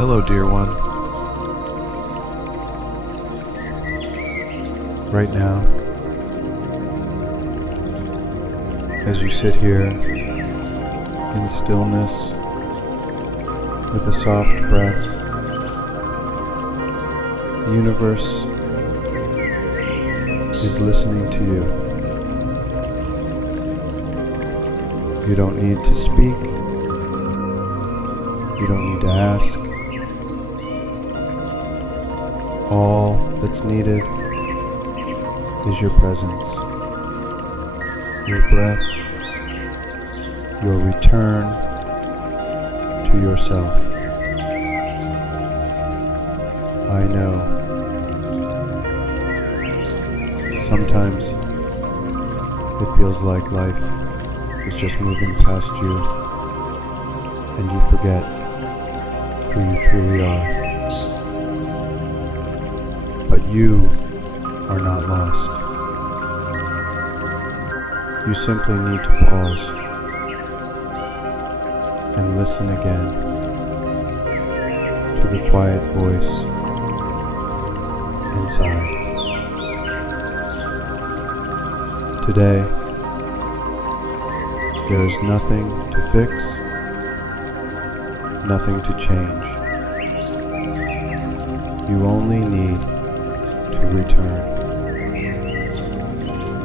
Hello, dear one. Right now, as you sit here in stillness with a soft breath, the universe is listening to you. You don't need to speak. You don't need to ask. All that's needed is your presence, your breath, your return to yourself. I know sometimes it feels like life is just moving past you and you forget who you truly are. But you are not lost. You simply need to pause and listen again to the quiet voice inside. Today, there is nothing to fix, nothing to change. You only need to return.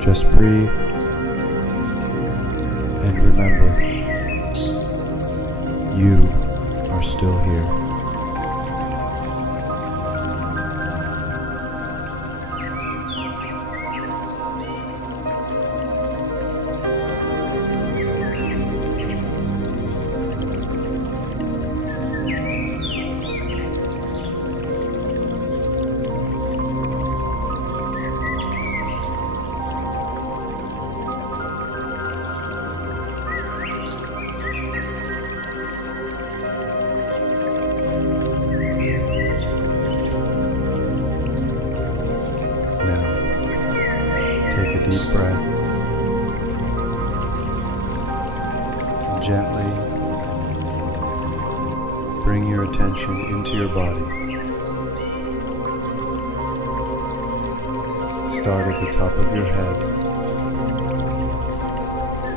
Just breathe and remember, you are still here. Take a deep breath and gently bring your attention into your body. Start at the top of your head,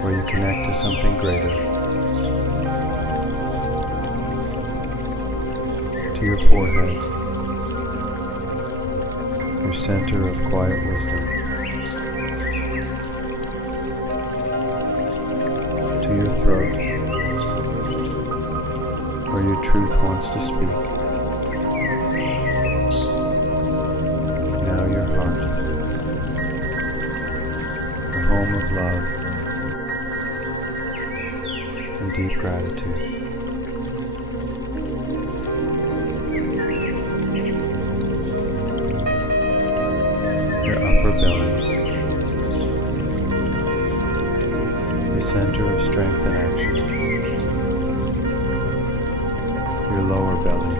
where you connect to something greater, to your forehead, your center of quiet wisdom, to your throat, where your truth wants to speak. Now your heart, the home of love and deep gratitude. Your upper belly, the center of strength and action. Your lower belly,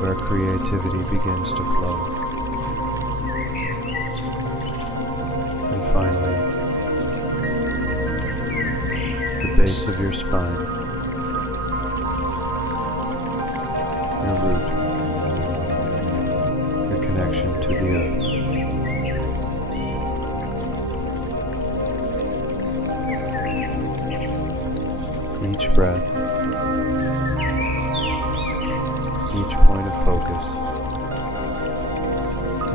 where creativity begins to flow. And finally, the base of your spine, your root, your connection to the earth. Each breath, each point of focus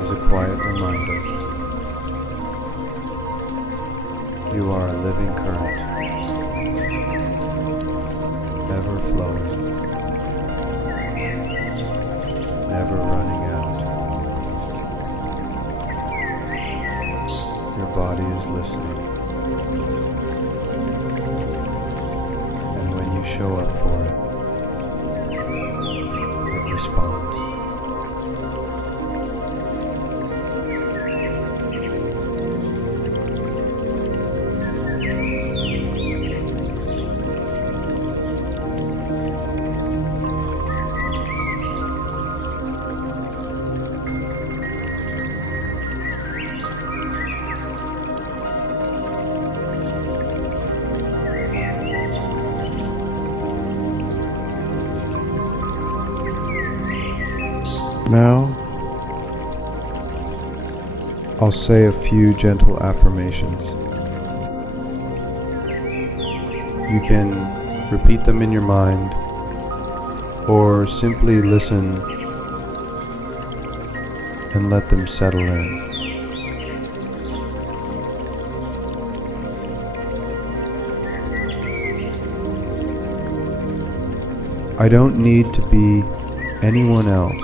is a quiet reminder you are a living current, ever flowing, never running out. Your body is listening. You show up for it. It responds. Now, I'll say a few gentle affirmations. You can repeat them in your mind or simply listen and let them settle in. I don't need to be anyone else.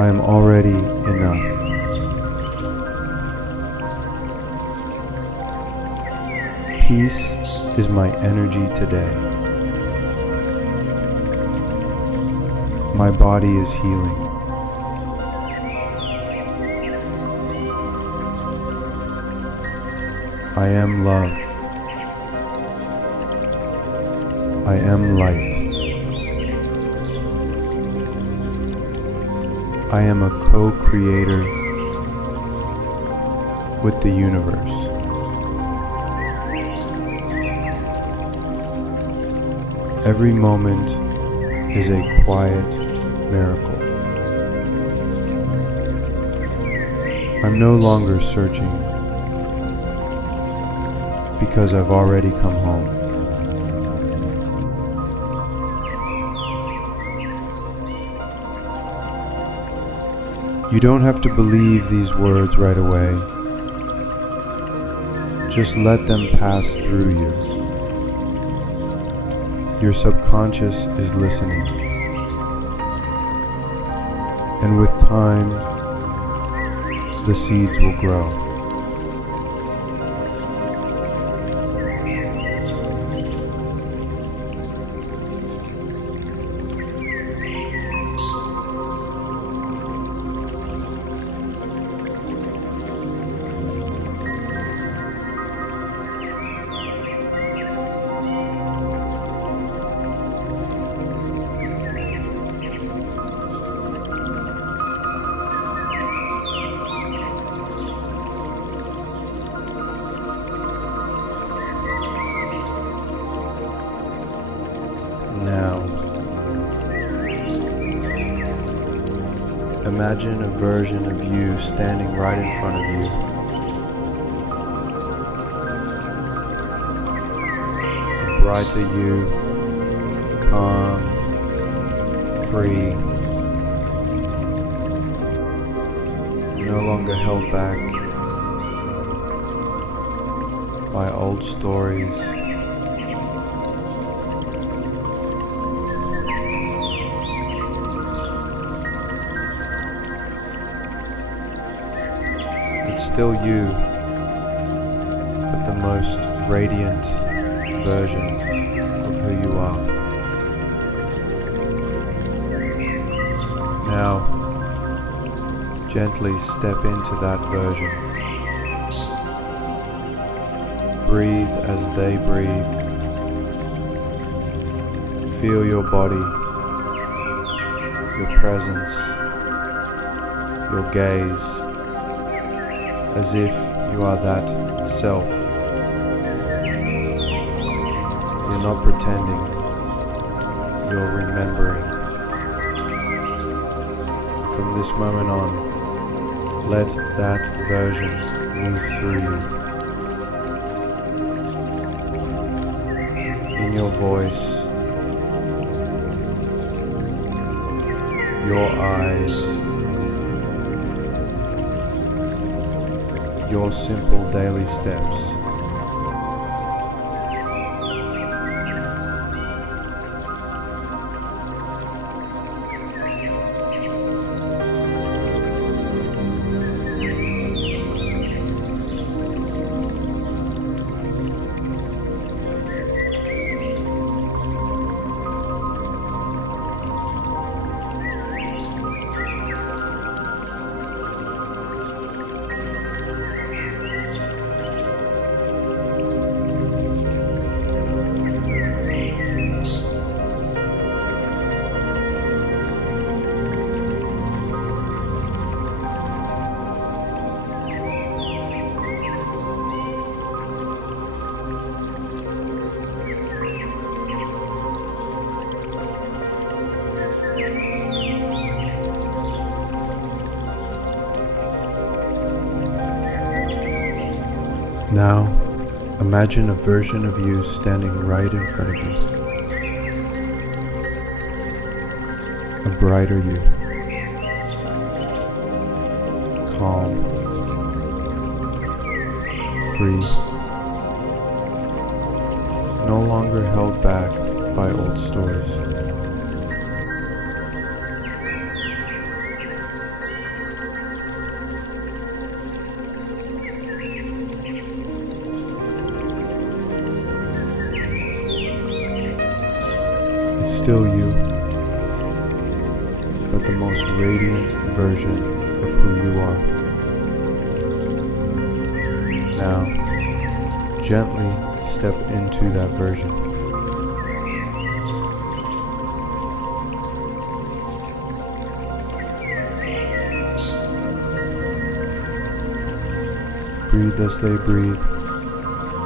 I am already enough. Peace is my energy today. My body is healing. I am love. I am light. I am a co-creator with the universe. Every moment is a quiet miracle. I'm no longer searching because I've already come home. You don't have to believe these words right away. Just let them pass through you. Your subconscious is listening. And with time, the seeds will grow. Now, imagine a version of you standing right in front of you. A brighter you, calm, free, no longer held back by old stories. It's still you, but the most radiant version of who you are. Now, gently step into that version. Breathe as they breathe. Feel your body, your presence, your gaze, as if you are that self. You're not pretending, you're remembering. From this moment on, let that version move through you. In your voice, your eyes, your simple daily steps. Now, imagine a version of you standing right in front of you. A brighter you. Calm. Free. No longer held back by old stories. It's still you, but the most radiant version of who you are. Now, gently step into that version. Breathe as they breathe.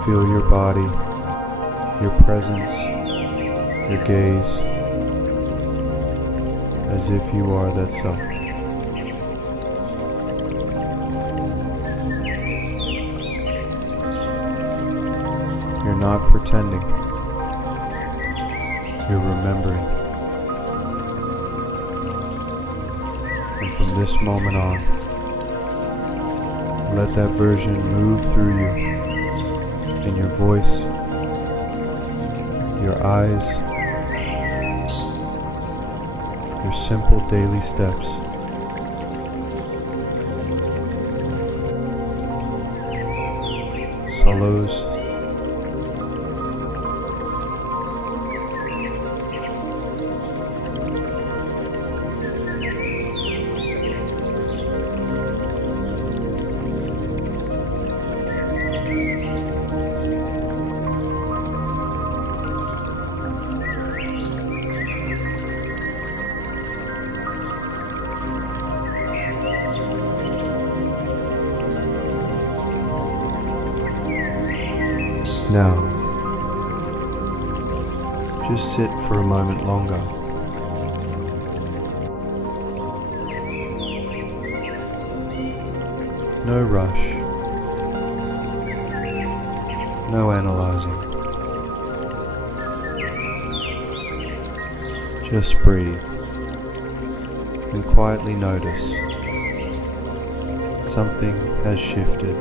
Feel your body, your presence, your gaze, as if you are that self. You're not pretending. You're remembering. And from this moment on, let that version move through you, in your voice, your eyes, your simple daily steps. Solos. Now, just sit for a moment longer. No rush, no analyzing. Just breathe and quietly notice something has shifted.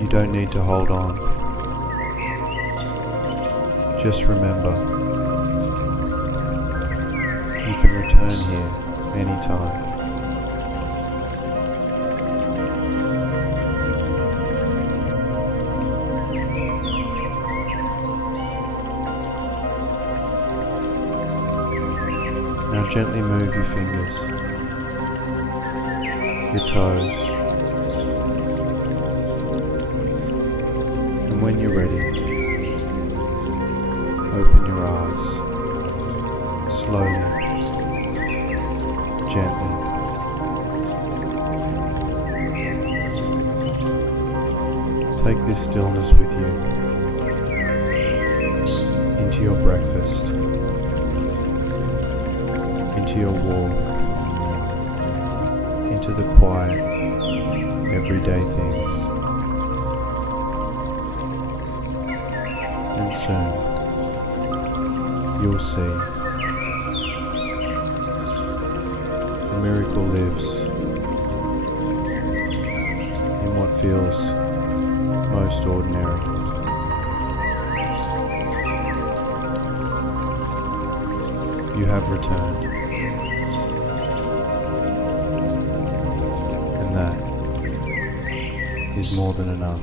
You don't need to hold on. Just remember, you can return here anytime. Now gently move your fingers, your toes, and when you're ready, open your eyes, slowly, gently. Take this stillness with you into your breakfast, into your walk, into the quiet, everyday things. And soon, you'll see the miracle lives in what feels most ordinary. You have returned, and that is more than enough.